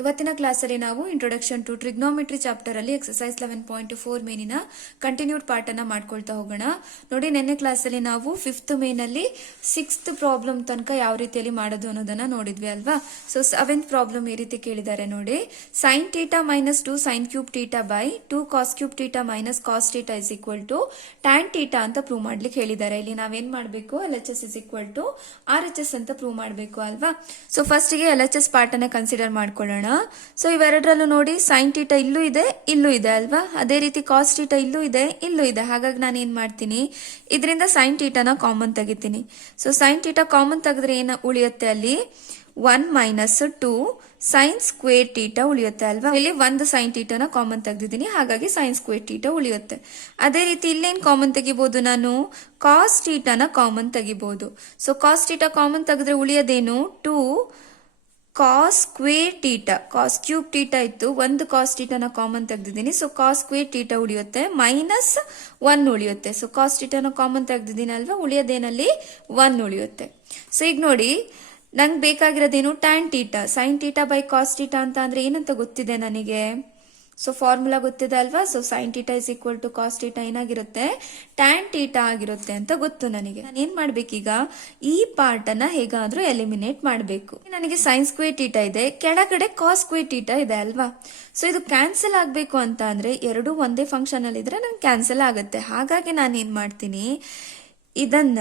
ಇವತ್ತಿನ ಕ್ಲಾಸಲ್ಲಿ ನಾವು ಇಂಟ್ರೊಡಕ್ಷನ್ ಟು ಟ್ರಿಗ್ನೋಮೆಟ್ರಿ ಚಾಪ್ಟರ್ ಅಲ್ಲಿ ಎಕ್ಸರ್ಸೈಸ್ 11.4 ಮೇನಿನ ಕಂಟಿನ್ಯೂಡ್ ಪಾರ್ಟ್ ಅನ್ನ ಮಾಡ್ಕೊಳ್ತಾ ಹೋಗೋಣ. ನೋಡಿ, ನಿನ್ನೆ ಕ್ಲಾಸಲ್ಲಿ ನಾವು 5th ಮೇನಲ್ಲಿ 6th ಪ್ರಾಬ್ಲಮ್ ತನಕ ಯಾವ ರೀತಿಯಲ್ಲಿ ಮಾಡೋದು ಅನ್ನೋದನ್ನ ನೋಡಿದ್ವಿ ಅಲ್ವಾ. ಸೊ 7th ಪ್ರಾಬ್ಲಮ್ ಈ ರೀತಿ ಕೇಳಿದ್ದಾರೆ ನೋಡಿ. Sine theta minus 2 sine cube theta by 2 cos cube theta minus cos theta is equal to tan theta ಅಂತ ಪ್ರೂವ್ ಮಾಡ್ಲಿಕ್ಕೆ ಹೇಳಿದ್ದಾರೆ. ಇಲ್ಲಿ ನಾವೇನ್ ಮಾಡ್ಬೇಕು, LHS is equal to RHS ಅಂತ ಪ್ರೂವ್ ಮಾಡ್ಬೇಕು ಅಲ್ವಾ. ಸೊ ಫಸ್ಟ್ ಗೆ LHS ಪಾರ್ಟ್ ಅನ್ನ ಕನ್ಸಿಡರ್ ಮಾಡ್ಕೊಳ್ಳೋಣ. ಸೊ ಇವೆರಡರಲ್ಲೂ ನೋಡಿ, ಸೈನ್ ಥೀಟಾ ಇಲ್ಲೂ ಇದೆ ಇಲ್ಲೂ ಇದೆ ಅಲ್ವಾ. ಅದೇ ರೀತಿ ಕಾಸ್ ಥೀಟಾ ಇಲ್ಲೂ ಇದೆ ಇಲ್ಲೂ ಇದೆ. ಹಾಗಾಗಿ ನಾನು ಏನ್ ಮಾಡ್ತೀನಿ, ಇದರಿಂದ ಸೈನ್ ಥೀಟಾನ ಕಾಮನ್ ತೆಗಿತೀನಿ. ಸೊ ಸೈನ್ ಥೀಟಾ ಕಾಮನ್ ತೆಗೆದ್ರೆ ಏನ ಉಳಿಯುತ್ತೆ, ಅಲ್ಲಿ 1 ಮೈನಸ್ 2 ಸೈನ್ ಸ್ಕ್ವೇರ್ ಥೀಟಾ ಉಳಿಯುತ್ತೆ ಅಲ್ವಾ. ಇಲ್ಲಿ ಒಂದು ಸೈನ್ ಥೀಟಾನ ಕಾಮನ್ ತೆಗೆದಿದ್ದೀನಿ, ಹಾಗಾಗಿ ಸೈನ್ ಸ್ಕ್ವೇರ್ ಥೀಟಾ ಉಳಿಯುತ್ತೆ. ಅದೇ ರೀತಿ ಇಲ್ಲೇನ್ ಕಾಮನ್ ತೆಗಿಬಹುದು, ನಾನು ಕಾಸ್ ಥೀಟಾನ ಕಾಮನ್ ತೆಗಿಬಹುದು. ಸೊ ಕಾಸ್ ಥೀಟಾ ಕಾಮನ್ ತೆಗೆದ್ರೆ ಉಳಿಯೋದೇನು, 2 cos square theta. Cos cube theta ಇತ್ತು, ಒಂದು ಕಾಸ್ ಥೀಟಾನ ಕಾಮನ್ ತೆಗೆದಿದ್ದೀನಿ. ಸೊ ಕಾಸ್ ಸ್ಕ್ವೇರ್ ಥೀಟಾ ಉಳಿಯುತ್ತೆ, ಮೈನಸ್ 1 ಉಳಿಯುತ್ತೆ. ಸೊ ಕಾಸ್ ಥೀಟಾನ ಕಾಮನ್ ತೆಗೆದಿದ್ದೀನಿ ಅಲ್ವಾ, ಉಳಿಯೋದೇನಲ್ಲಿ 1 ಉಳಿಯುತ್ತೆ. ಸೊ ಈಗ ನೋಡಿ, ನಂಗೆ ಬೇಕಾಗಿರೋದೇನು, tan theta. Sine theta by cos theta ಅಂತ ಅಂದ್ರೆ ಏನಂತ ಗೊತ್ತಿದೆ ನನಗೆ. ಸೊ ಫಾರ್ಮುಲಾ ಗೊತ್ತಿದೆ ಅಲ್ವಾ. So sine theta is equal to cos theta ಏನಾಗಿರುತ್ತೆ, ಟ್ಯಾನ್ ಥೀಟಾ ಆಗಿರುತ್ತೆ ಅಂತ ಗೊತ್ತು ನನಗೆ. ನಾನು ಏನ್ ಮಾಡ್ಬೇಕೀಗ, ಈ ಪಾರ್ಟ್ ಅನ್ನ ಹೇಗಾದ್ರೂ ಎಲಿಮಿನೇಟ್ ಮಾಡಬೇಕು. ನನಗೆ ಸೈನ್ ಸ್ಕ್ವೇರ್ ಥೀಟಾ ಇದೆ, ಕೆಳಗಡೆ ಕಾಸ್ ಸ್ಕ್ವೇರ್ ಥೀಟಾ ಇದೆ ಅಲ್ವಾ. ಸೊ ಇದು ಕ್ಯಾನ್ಸಲ್ ಆಗ್ಬೇಕು ಅಂತ ಅಂದ್ರೆ ಎರಡು ಒಂದೇ ಫಂಕ್ಷನ್ ಅಲ್ಲಿ ಇದ್ರೆ ನಂಗೆ ಕ್ಯಾನ್ಸಲ್ ಆಗುತ್ತೆ. ಹಾಗಾಗಿ ನಾನು ಏನ್ ಮಾಡ್ತೀನಿ, ಇದನ್ನ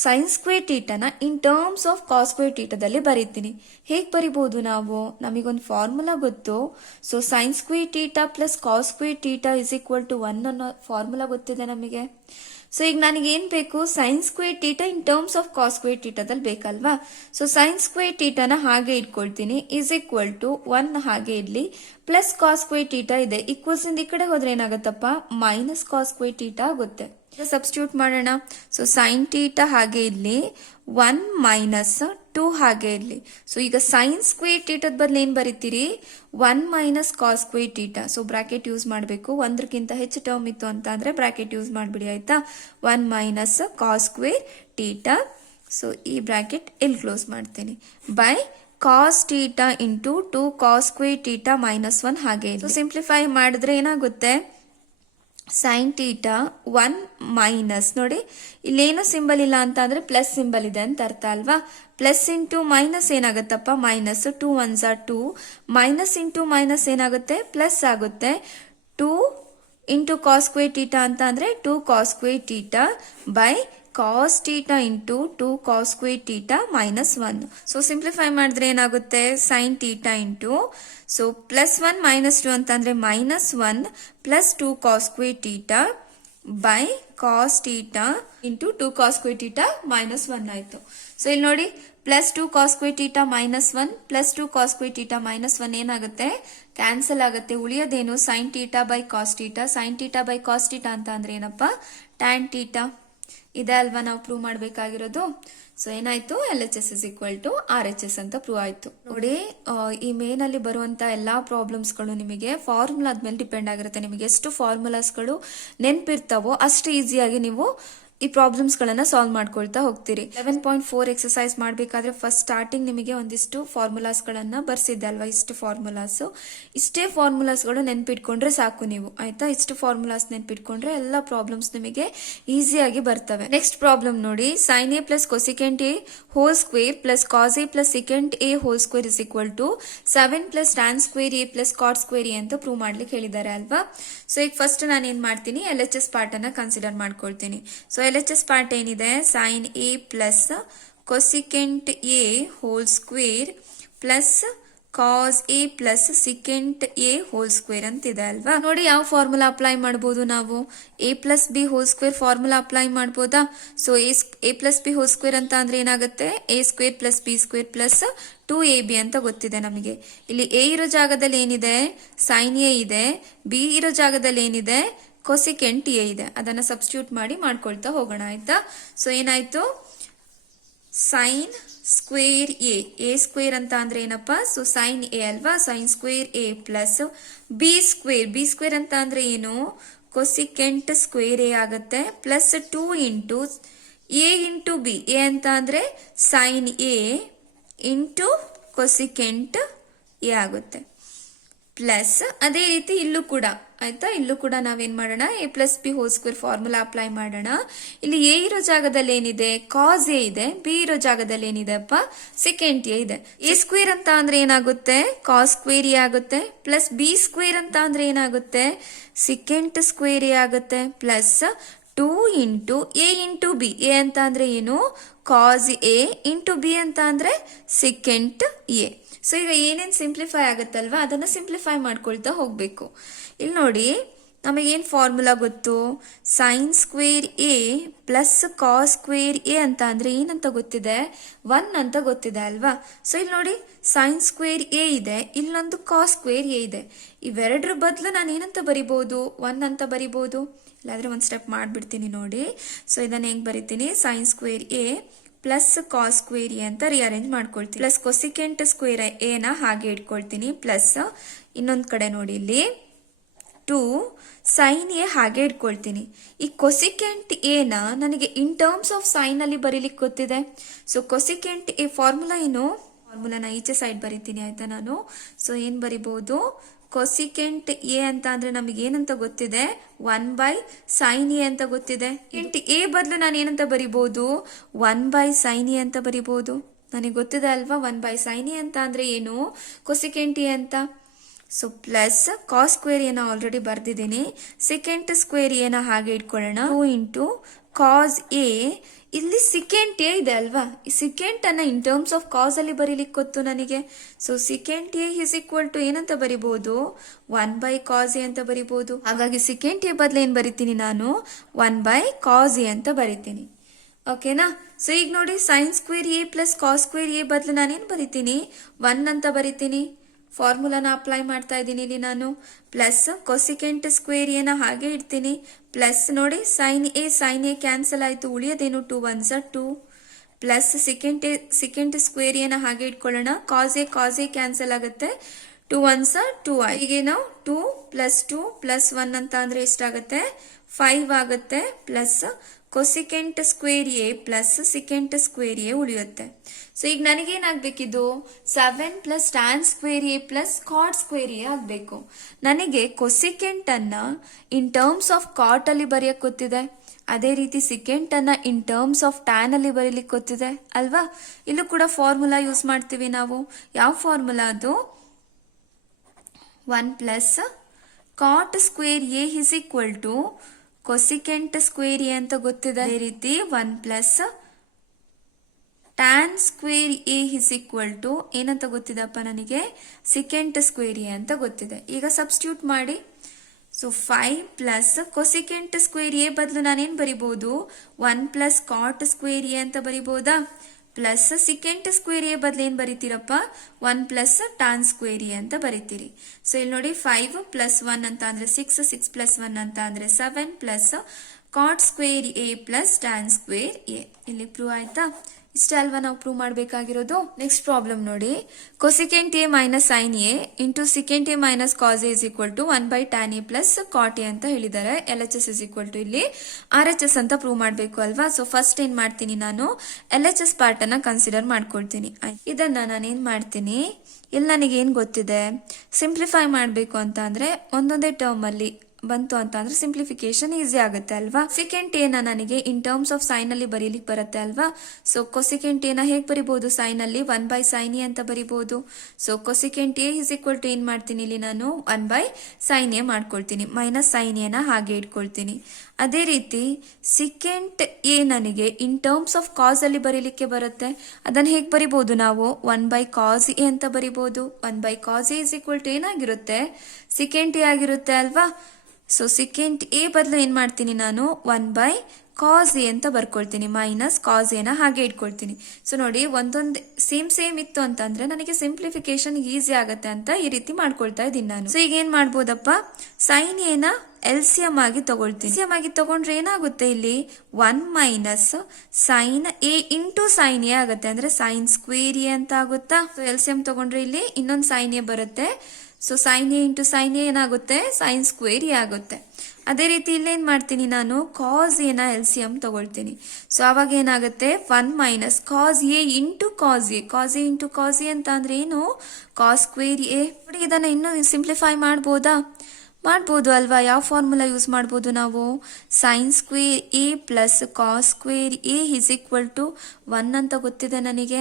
ಸೈನ್ ಸ್ಕ್ವೇರ್ ಥೀಟಾನ in terms of cos square ಥೀಟಾದಲ್ಲಿ ಬರೀತೀನಿ. ಹೇಗೆ ಬರಿಬಹುದು ನಾವು, ನಮಗೊಂದು ಫಾರ್ಮುಲಾ ಗೊತ್ತು. So sine square theta plus cos square theta is equal to 1 ಅನ್ನೋ ಫಾರ್ಮುಲಾ ಗೊತ್ತಿದೆ ನಮಗೆ. ಸೊ ಈಗ ನನಗೆ ಏನ್ ಬೇಕು, sine square theta in terms of cos square ಥೀಟಾದಲ್ಲಿ ಬೇಕಲ್ವಾ. ಸೊ ಸೈನ್ ಸ್ಕ್ವೇರ್ ಥೀಟಾನ ಹಾಗೆ ಇಟ್ಕೊಳ್ತೀನಿ, ಇಸ್ ಈಕ್ವಲ್ ಟು 1 ಹಾಗೆ ಇಡ್ಲಿ, ಪ್ಲಸ್ ಕಾಸ್ ಸ್ಕ್ವೇರ್ ಥೀಟಾ ಇದೆ. ಈಕ್ವಲ್ಸ್ ಇಂದ ಈ ಕಡೆ ಹೋದ್ರೆ ಏನಾಗುತ್ತಪ್ಪ, ಮೈನಸ್ ಕಾಸ್ ಸ್ಕ್ವೇರ್ ಥೀಟಾ ಆಗುತ್ತೆ. ಸಬ್ಸ್ಟಿಟ್ಯೂಟ್ ಮಾಡೋಣ. ಸೊ ಸೈನ್ ಥೀಟಾ ಹಾಗೆ ಇರ್ಲಿ, 1 ಮೈನಸ್ 2 ಹಾಗೆ ಇರ್ಲಿ. ಸೊ ಈಗ ಸೈನ್ ಸ್ಕ್ವೇರ್ ಥೀಟಾದ ಬದಲು ಏನ್ ಬರೀತೀರಿ, 1 minus cos square theta. So bracket use ಮಾಡಬೇಕು. ಒಂದಕ್ಕಿಂತ ಹೆಚ್ಚು ಟರ್ಮ್ ಇತ್ತು ಅಂತ ಅಂದ್ರೆ ಬ್ರಾಕೆಟ್ ಯೂಸ್ ಮಾಡ್ಬಿಡಿ ಆಯ್ತಾ. 1 minus cos square theta. So ಈ ಬ್ರಾಕೆಟ್ ಇಲ್ಲಿ ಕ್ಲೋಸ್ ಮಾಡ್ತೀನಿ, by cos theta into 2 cos square theta minus 1 ಹಾಗೆ. ಸೊ ಸಿಂಪ್ಲಿಫೈ ಮಾಡಿದ್ರೆ ಏನಾಗುತ್ತೆ, ಸೈನ್ ಥೀಟಾ 1 ಮೈನಸ್, ನೋಡಿ ಇಲ್ಲೇನು ಸಿಂಬಲ್ ಇಲ್ಲ ಅಂತ ಅಂದ್ರೆ ಪ್ಲಸ್ ಸಿಂಬಲ್ ಇದೆ ಅಂತ ಅರ್ಥ ಅಲ್ವಾ. ಪ್ಲಸ್ ಇಂಟು ಮೈನಸ್ ಏನಾಗುತ್ತಪ್ಪ, minus. 2 1s are 2, minus into minus ಏನಾಗುತ್ತೆ, ಪ್ಲಸ್ ಆಗುತ್ತೆ. 2 ಇಂಟು ಕಾಸ್ ಸ್ಕ್ವೇರ್ ಥೀಟಾ ಅಂತ ಅಂದ್ರೆ 2 cos square theta by cos theta into 2 cos square theta minus 1. So simplify ಮಾಡಿದ್ರೆ ಏನಾಗುತ್ತೆ, sine theta into, so plus 1 minus 2 ಅಂತಂದ್ರೆ minus 1 plus 2 cos square theta by cos theta into 2 cos square theta minus 1 ಆಯ್ತು. So ಇಲ್ಲಿ ನೋಡಿ, plus 2 cos square theta minus 1 plus 2 cos square theta minus 1 ಏನಾಗುತ್ತೆ, cancel ಆಗುತ್ತೆ. ಉಳಿಯೋದೇನು, sine theta by cos theta. Sine theta by cos theta ಅಂತ ಅಂದ್ರೆ ಏನಪ್ಪಾ, tan theta. ಇದೆ ಅಲ್ವಾ ನಾವು ಪ್ರೂವ್ ಮಾಡ್ಬೇಕಾಗಿರೋದು. ಸೊ ಏನಾಯ್ತು, LHS is equal to RHS ಅಂತ ಪ್ರೂವ್ ಆಯ್ತು. ನೋಡಿ, ಈ ಮೇನ್ ಅಲ್ಲಿ ಬರುವಂತ ಎಲ್ಲಾ ಪ್ರಾಬ್ಲಮ್ಸ್ ಗಳು ನಿಮಗೆ ಫಾರ್ಮುಲಾ ಆದ್ಮೇಲೆ ಡಿಪೆಂಡ್ ಆಗಿರುತ್ತೆ. ನಿಮಗೆ ಎಷ್ಟು ಫಾರ್ಮುಲಾಸ್ ಗಳು ನೆನ್ಪಿರ್ತಾವೋ ಅಷ್ಟು ಈಸಿಯಾಗಿ ನೀವು ಈ ಪ್ರಾಬ್ಲಮ್ಸ್ ಗಳನ್ನ ಸಾಲ್ವ್ ಮಾಡ್ಕೊಳ್ತಾ ಹೋಗ್ತೀರಿ. 11.4 ಎಕ್ಸರ್ಸೈಸ್ ಮಾಡ್ಬೇಕಾದ್ರೆ ಫಸ್ಟ್ ಸ್ಟಾರ್ಟಿಂಗ್ ನಿಮಗೆ ಒಂದಿಷ್ಟು ಫಾರ್ಮುಲಾಸ್ ಗಳನ್ನ ಬರ್ಸಿದ್ದೆ ಅಲ್ವಾ. ಇಷ್ಟು ಫಾರ್ಮುಲಾಸ್, ಇಷ್ಟೇ ಫಾರ್ಮುಲಾಸ್ ಗಳು ನೆನ್ಪಿಟ್ಕೊಂಡ್ರೆ ಸಾಕು ನೀವು ಆಯ್ತಾ. ಇಷ್ಟು ಫಾರ್ಮುಲಾಸ್ ನೆನ್ಪಿಟ್ಕೊಂಡ್ರೆ ಎಲ್ಲ ಪ್ರಾಬ್ಲಮ್ಸ್ ನಿಮಗೆ ಈಸಿಯಾಗಿ ಬರ್ತವೆ. ನೆಕ್ಸ್ಟ್ ಪ್ರಾಬ್ಲಮ್ ನೋಡಿ, sine A plus cosecant A whole square plus cos A plus secant A whole square is equal to 7 plus tan square A plus cot square A ಅಂತ ಪ್ರೂವ್ ಮಾಡ್ಲಿಕ್ಕೆ ಹೇಳಿದ್ದಾರೆ ಅಲ್ವಾ. So ಈಗ first ನಾನು ಏನ್ ಮಾಡ್ತೀನಿ, LHS part ಅನ್ನ consider ಮಾಡ್ಕೊಳ್ತೀನಿ. ಸೊ LHS ಪಾರ್ಟ್ ಏನಿದೆ, sine A plus cosecant A whole square plus cos A plus secant A whole square ಅಂತಿದೆ ಅಲ್ವಾ. ನೋಡಿ, ಯಾವ ಫಾರ್ಮುಲಾ ಅಪ್ಲೈ ಮಾಡಬಹುದು ನಾವು, A plus B whole square formula apply ಮಾಡಬಹುದಾ. So A plus B whole square ಅಂತ ಅಂದ್ರೆ ಏನಾಗುತ್ತೆ, A square plus B square plus 2ab ಅಂತ ಗೊತ್ತಿದೆ ನಮಗೆ. ಇಲ್ಲಿ ಎ ಇರೋ ಜಾಗದಲ್ಲಿ ಏನಿದೆ, ಸೈನ್ ಎ ಇದೆ. ಬಿ ಇರೋ ಜಾಗದಲ್ಲಿ ಏನಿದೆ, ಕೊಸಿಕೆಂಟ್ ಎ ಇದೆ. ಅದನ್ನ ಸಬ್ಸ್ಟಿಟ್ಯೂಟ್ ಮಾಡಿ ಮಾಡ್ಕೊಳ್ತಾ ಹೋಗೋಣ ಆಯ್ತಾ. ಸೊ ಏನಾಯ್ತು, ಸೈನ್ ಸ್ಕ್ವೇರ್ ಎ ಸ್ಕ್ವೇರ್ ಅಂತ ಅಂದ್ರೆ ಏನಪ್ಪಾ, ಸೊ ಸೈನ್ ಎ ಅಲ್ವಾ. Sine square A plus B square ಅಂತ ಅಂದ್ರೆ ಏನು, ಕೊಸಿಕೆಂಟ್ ಸ್ಕ್ವೇರ್ ಎ ಆಗುತ್ತೆ plus 2 into A into B. A ಅಂತ ಅಂದ್ರೆ sign A into cosecant A ಆಗುತ್ತೆ. ಪ್ಲಸ್ ಅದೇ ರೀತಿ ಇಲ್ಲೂ ಕೂಡ ಆಯ್ತಾ, ಇಲ್ಲೂ ಕೂಡ ನಾವೇನ್ ಮಾಡೋಣ, A plus B whole square formula apply ಮಾಡೋಣ. ಇಲ್ಲಿ ಎ ಇರೋ ಜಾಗದಲ್ಲಿ ಏನಿದೆ, ಕಾಸ್ ಎ ಇದೆ. ಬಿ ಇರೋ ಜಾಗದಲ್ಲಿ ಏನಿದೆ ಅಪ್ಪ, ಸೆಕೆಂಡ್ ಎ ಇದೆ. ಎ ಸ್ಕ್ವೇರ್ ಅಂತ ಅಂದ್ರೆ ಏನಾಗುತ್ತೆ, ಕಾಸ್ ಸ್ಕ್ವೇರ್ ಎ ಆಗುತ್ತೆ. ಪ್ಲಸ್ ಬಿ ಸ್ಕ್ವೇರ್ ಅಂತ ಅಂದ್ರೆ ಏನಾಗುತ್ತೆ, ಸೆಕೆಂಡ್ ಸ್ಕ್ವೇರ್ ಎ ಆಗುತ್ತೆ. Plus 2 into A into B. A ಅಂತ ಅಂದ್ರೆ ಏನು, ಕಾಸ್ ಎ ಇಂಟು ಬಿ ಅಂತ ಅಂದ್ರೆ ಸೆಕೆಂಡ್ ಎ. ಸೊ ಈಗ ಏನೇನು ಸಿಂಪ್ಲಿಫೈ ಆಗುತ್ತಲ್ವಾ ಅದನ್ನ ಸಿಂಪ್ಲಿಫೈ ಮಾಡ್ಕೊಳ್ತಾ ಹೋಗ್ಬೇಕು. ಇಲ್ಲಿ ನೋಡಿ, ನಮಗೇನು ಫಾರ್ಮುಲಾ ಗೊತ್ತು, sine square A plus cos square A ಅಂತ ಅಂದ್ರೆ ಏನಂತ ಗೊತ್ತಿದೆ, 1 ಅಂತ ಗೊತ್ತಿದೆ ಅಲ್ವಾ. ಸೊ ಇಲ್ಲಿ ನೋಡಿ, ಸೈನ್ ಸ್ಕ್ವೇರ್ ಎ ಇದೆ, ಇಲ್ಲೊಂದು ಕಾಸ್ ಸ್ಕ್ವೇರ್ ಎ ಇದೆ. ಇವೆರಡರ ಬದಲು ನಾನು ಏನಂತ ಬರಿಬಹುದು, 1 ಅಂತ ಬರಿಬಹುದು. ಇಲ್ಲಾಂದ್ರೆ ಒಂದು ಸ್ಟೆಪ್ ಮಾಡ್ಬಿಡ್ತೀನಿ ನೋಡಿ. ಸೊ ಇದನ್ನ ಹೆಂಗ್ ಬರಿತೀನಿ, sine square A plus cos square A ಅಂತ ರಿಅರೇಂಜ್ ಮಾಡ್ಕೊಳ್ತೀನಿ. ಪ್ಲಸ್ ಕೊಸಿಕೆಂಟ್ ಸ್ಕ್ವೇರ್ ಎ ನ ಹಾಗೆ ಇಟ್ಕೊಳ್ತೀನಿ. ಪ್ಲಸ್ ಇನ್ನೊಂದ್ ಕಡೆ ನೋಡಿ, ಇಲ್ಲಿ 2 ಸೈನ್ ಎ ಹಾಗೆ ಇಟ್ಕೊಳ್ತೀನಿ. ಈ ಕೊಸಿಕೆಂಟ್ ಎ ನ ನನಗೆ ಇನ್ ಟರ್ಮ್ಸ್ ಆಫ್ ಸೈನ್ ಅಲ್ಲಿ ಬರೀಲಿಕ್ಕೆ ಗೊತ್ತಿದೆ. ಸೊ ಕೊಸಿಕೆಂಟ್ ಎ ಫಾರ್ಮುಲಾ ಏನು, ಫಾರ್ಮುಲಾನ ಈಚೆ ಸೈಡ್ ಬರೀತೀನಿ ಆಯ್ತಾ ನಾನು. ಸೊ ಏನ್ ಬರಿಬಹುದು, ಕೊಸಿಕೆಂಟ್ ಎ ಅಂತ ಅಂದ್ರೆ ನಮಗೆ ಏನಂತ ಗೊತ್ತಿದೆ, 1 ಬೈ ಸೈನ್ ಎ ಅಂತ ಗೊತ್ತಿದೆ. ಇಂಟ್ ಎ ಬದಲು ನಾನು ಏನಂತ ಬರಿಬಹುದು, 1 ಬೈ ಸೈನ್ ಎ ಅಂತ ಬರಿಬಹುದು. ನನಗೆ ಗೊತ್ತಿದೆ ಅಲ್ವಾ 1 ಬೈ ಸೈನ್ ಎ ಅಂತ ಅಂದ್ರೆ ಏನು, ಕೊಸಿಕೆಂಟ್ ಎ ಅಂತ. ಸೊ ಪ್ಲಸ್ ಕಾಸ್ ಸ್ಕ್ವೇರ್ ಎನ ಆಲ್ರೆಡಿ ಬರ್ದಿದ್ದೀನಿ. ಸೆಕೆಂಡ್ ಸ್ಕ್ವೇರ್ ಎನ ಹಾಗೆ ಇಟ್ಕೊಳ್ಳೋಣ. 2 ಇಂಟು ಕಾಸ್ ಎ, ಇಲ್ಲಿ ಸೆಕೆಂಡ್ ಎ ಇದೆ ಅಲ್ವಾ, ಈ ಸೆಕೆಂಡ್ ಅನ್ನ ಇನ್ ಟರ್ಮ್ಸ್ ಆಫ್ ಕಾಸ್ ಅಲ್ಲಿ ಬರೀಲಿಕ್ಕೆ ಗೊತ್ತು ನನಗೆ. So secant A is equal to ಏನಂತ ಬರಿಬಹುದು, 1 ಬೈ ಕಾಸ್ ಎ ಅಂತ ಬರಿಬಹುದು. ಹಾಗಾಗಿ ಸೆಕೆಂಡ್ ಎ ಬದಲು ಏನ್ ಬರಿತೀನಿ ನಾನು, 1 ಬೈ ಕಾಸ್ ಎ ಅಂತ ಬರಿತೀನಿ. ಓಕೆನಾ. ಸೊ ಈಗ ನೋಡಿ, sine square A plus cos square A ಬದಲು ನಾನೇನ್ ಬರಿತೀನಿ, 1 ಅಂತ ಬರಿತೀನಿ. ಫಾರ್ಮುಲಾನ ಅಪ್ಲೈ ಮಾಡ್ತಾ ಇದ್ದೀನಿ ಇಲ್ಲಿ ನಾನು. ಪ್ಲಸ್ ಕೊಸಿಕೆಂಟ್ ಸ್ಕ್ವೇರ್ ಎನ ಹಾಗೆ ಇಡ್ತೀನಿ. ಪ್ಲಸ್ ನೋಡಿ, ಸೈನ್ ಎ ಕ್ಯಾನ್ಸಲ್ ಆಯ್ತು, ಉಳಿಯೋದೇನು 2 1s 2. ಪ್ಲಸ್ ಸೆಕೆಂಡ್ ಸ್ಕ್ವೇರ್ ಎನ ಹಾಗೆ ಇಟ್ಕೊಳ್ಳೋಣ. ಕಾಸ್ ಎ ಕ್ಯಾನ್ಸಲ್ ಆಗುತ್ತೆ, 2 1s 2. ಹೀಗೆ ನಾವು 2 ಪ್ಲಸ್ 2 ಪ್ಲಸ್ 1 ಅಂತ ಅಂದ್ರೆ ಎಷ್ಟಾಗುತ್ತೆ, 5 ಆಗುತ್ತೆ. Plus cosecant square A plus secant square A ಉಳಿಯುತ್ತೆ. ಸೊ ಈಗ ನನಗೇನಾಗಬೇಕಿದು, 7 plus tan square A plus cot square A ಆಗಬೇಕು. ನನಗೆ ಕೊಸಿಕೆಂಟ್ ಅನ್ನ ಇನ್ ಟರ್ಮ್ಸ್ ಆಫ್ ಕಾಟ್ ಅಲ್ಲಿ ಬರೆಯಕ್ ಗೊತ್ತಿದೆ, ಅದೇ ರೀತಿ ಸೆಕೆಂಡ್ ಅನ್ನ ಇನ್ ಟರ್ಮ್ಸ್ ಆಫ್ ಟ್ಯಾನ್ ಅಲ್ಲಿ ಬರೀಲಿಕ್ಕೆ ಗೊತ್ತಿದೆ ಅಲ್ವಾ. ಇಲ್ಲೂ ಕೂಡ ಫಾರ್ಮುಲಾ ಯೂಸ್ ಮಾಡ್ತೀವಿ ನಾವು. ಯಾವ ಫಾರ್ಮುಲಾ ಅದು, 1 plus cot square A is equal to cosecant square A ಅಂತ ಗೊತ್ತಿದೆ. ಅದೇ ರೀತಿ 1 plus tan square A is equal to ಏನಂತ ಗೊತ್ತಿದಪ್ಪ ನನಗೆ, ಸೆಕೆಂಡ್ ಸ್ಕ್ವೇರ್ ಎ ಅಂತ ಗೊತ್ತಿದೆ. ಈಗ ಸಬ್ಸ್ಟಿಟ್ಯೂಟ್ ಮಾಡಿ. So 5 plus cosecant square A ಬದಲು ನಾನೇನ್ ಬರಿಬಹುದು, 1 ಪ್ಲಸ್ ಕಾಟ್ ಸ್ಕ್ವೇರ್ ಎ ಅಂತ ಬರಿಬಹುದಾ. ಪ್ಲಸ್ ಸೆಕೆಂಡ್ ಸ್ಕ್ವೇರ್ ಎ ಬದಲು ಏನ್ ಬರೀತೀರಪ್ಪ, 1 ಪ್ಲಸ್ ಟಾನ್ ಸ್ಕ್ವೇರ್ ಎ ಅಂತ ಬರೀತೀರಿ. ಸೊ ಇಲ್ಲಿ ನೋಡಿ, 5 ಪ್ಲಸ್ 1 ಅಂತ ಅಂದ್ರೆ 6, 6 ಪ್ಲಸ್ 1 ಅಂತ ಅಂದ್ರೆ 7 plus cot square A plus tan square A. ಇಲ್ಲಿ ಪ್ರೂವ್ ಆಯ್ತಾ. ಇಷ್ಟೇ ಅಲ್ವಾ ನಾವು ಪ್ರೂವ್ ಮಾಡಬೇಕಾಗಿರೋದು. ನೆಕ್ಸ್ಟ್ ಪ್ರಾಬ್ಲಮ್ ನೋಡಿ, cosecant A minus sine A into secant A minus cos A is equal to 1 by tan A plus cot A ಅಂತ ಹೇಳಿದ್ದಾರೆ. LHS is equal to ಇಲ್ಲಿ RHS ಅಂತ ಪ್ರೂವ್ ಮಾಡಬೇಕು ಅಲ್ವಾ. ಸೊ ಫಸ್ಟ್ ಏನ್ ಮಾಡ್ತೀನಿ ನಾನು, LHS ಪಾರ್ಟ್ ಅನ್ನ ಕನ್ಸಿಡರ್ ಮಾಡ್ಕೊಳ್ತೀನಿ. ಇದನ್ನ ನಾನೇನ್ ಮಾಡ್ತೀನಿ, ಇಲ್ಲಿ ನನಗೆ ಏನ್ ಗೊತ್ತಿದೆ, ಸಿಂಪ್ಲಿಫೈ ಮಾಡಬೇಕು ಅಂತ ಅಂದ್ರೆ ಒಂದೊಂದೇ ಟರ್ಮ್ ಅಲ್ಲಿ ಬಂತು ಅಂತ ಅಂದ್ರೆ ಸಿಂಪ್ಲಿಫಿಕೇಶನ್ ಈಸಿ ಆಗುತ್ತೆ ಅಲ್ವಾ. ಸೆಕೆಂಡ್ ಎನ ನನಗೆ ಇನ್ ಟರ್ಮ್ಸ್ ಆಫ್ ಸೈನ್ ಅಲ್ಲಿ ಬರೀಲಿಕ್ಕೆ ಬರುತ್ತೆ ಅಲ್ವಾ. ಸೊ ಕೊಸಿಕೆಂಟ್ ಎನ ಹೇಗೆ ಬರಿಬಹುದು, ಸೈನ್ ಅಲ್ಲಿ 1 ಬೈ ಸೈನ್ ಎ ಅಂತ ಬರಿಬಹುದು. So cosecant A is equal to ಏನ್ ಮಾಡ್ತೀನಿ ಇಲ್ಲಿ ನಾನು, 1 ಬೈ ಸೈನ್ ಎ ಮಾಡ್ಕೊಳ್ತೀನಿ. ಮೈನಸ್ ಸೈನ್ ಎನ ಹಾಗೆ ಇಟ್ಕೊಳ್ತೀನಿ. ಅದೇ ರೀತಿ ಸೆಕೆಂಡ್ ಎ ನನಗೆ ಇನ್ ಟರ್ಮ್ಸ್ ಆಫ್ ಕಾಸ್ ಅಲ್ಲಿ ಬರೀಲಿಕ್ಕೆ ಬರುತ್ತೆ. ಅದನ್ನ ಹೇಗೆ ಬರಿಬಹುದು ನಾವು, 1 ಬೈ ಕಾಸ್ ಎ ಅಂತ ಬರಿಬಹುದು. 1 by cos A is equal to ಏನಾಗಿರುತ್ತೆ, ಸೆಕೆಂಡ್ ಎ ಆಗಿರುತ್ತೆ ಅಲ್ವಾ. ಸೊ ಸೆಕೆಂಡ್ ಎ ಬದಲು ಏನ್ ಮಾಡ್ತೀನಿ ನಾನು, 1 ಬೈ ಕಾಸ್ ಎ ಅಂತ ಬರ್ಕೊಳ್ತೀನಿ. ಮೈನಸ್ ಕಾಸ್ ಎನ ಹಾಗೆ ಇಟ್ಕೊಳ್ತೀನಿ. ಸೊ ನೋಡಿ, ಒಂದೊಂದು ಸೇಮ್ ಇತ್ತು ಅಂತಂದ್ರೆ ನನಗೆ ಸಿಂಪ್ಲಿಫಿಕೇಶನ್ ಈಸಿ ಆಗತ್ತೆ ಅಂತ ಈ ರೀತಿ ಮಾಡ್ಕೊಳ್ತಾ ಇದ್ದೀನಿ ನಾನು. ಸೊ ಈಗ ಏನ್ ಮಾಡ್ಬೋದಪ್ಪ, ಸೈನ್ ಎನ LCM ಆಗಿ ತಗೊಳ್ತೀನಿ. LCM ಆಗಿ ತಗೊಂಡ್ರೆ ಏನಾಗುತ್ತೆ, ಇಲ್ಲಿ 1 minus sine A into sine A ಆಗುತ್ತೆ, ಅಂದ್ರೆ ಸೈನ್ ಸ್ಕ್ವೇರ್ ಎ ಅಂತ ಆಗುತ್ತಾ. ಸೊ LCM ತಗೊಂಡ್ರೆ ಇಲ್ಲಿ ಇನ್ನೊಂದು ಸೈನ್ ಎ ಬರುತ್ತೆ. So sine A into sine A ಏನಾಗುತ್ತೆ, ಸೈನ್ ಸ್ಕ್ವೇರ್ ಎ ಆಗುತ್ತೆ. ಅದೇ ರೀತಿ ಇಲ್ಲೇನ್ ಮಾಡ್ತೀನಿ ನಾನು, ಕಾಸ್ ಎನ ಎಲ್ ಸಿ ಎಂ ತಗೊಳ್ತೀನಿ. ಸೊ ಅವಾಗ ಏನಾಗುತ್ತೆ, 1 minus cos A into cos A. Cos A into cos A ಅಂತ ಅಂದ್ರೆ ಏನು, ಕಾಸ್ ಸ್ಕ್ವೇರ್ ಎ. ನೋಡಿ ಇದನ್ನ ಇನ್ನೂ ಸಿಂಪ್ಲಿಫೈ ಮಾಡ್ಬೋದಾ, ಮಾಡ್ಬೋದು ಅಲ್ವಾ. ಯಾವ ಫಾರ್ಮುಲಾ ಯೂಸ್ ಮಾಡ್ಬೋದು ನಾವು, sine square A plus cos square A is equal to 1 ಅಂತ ಗೊತ್ತಿದೆ ನನಗೆ.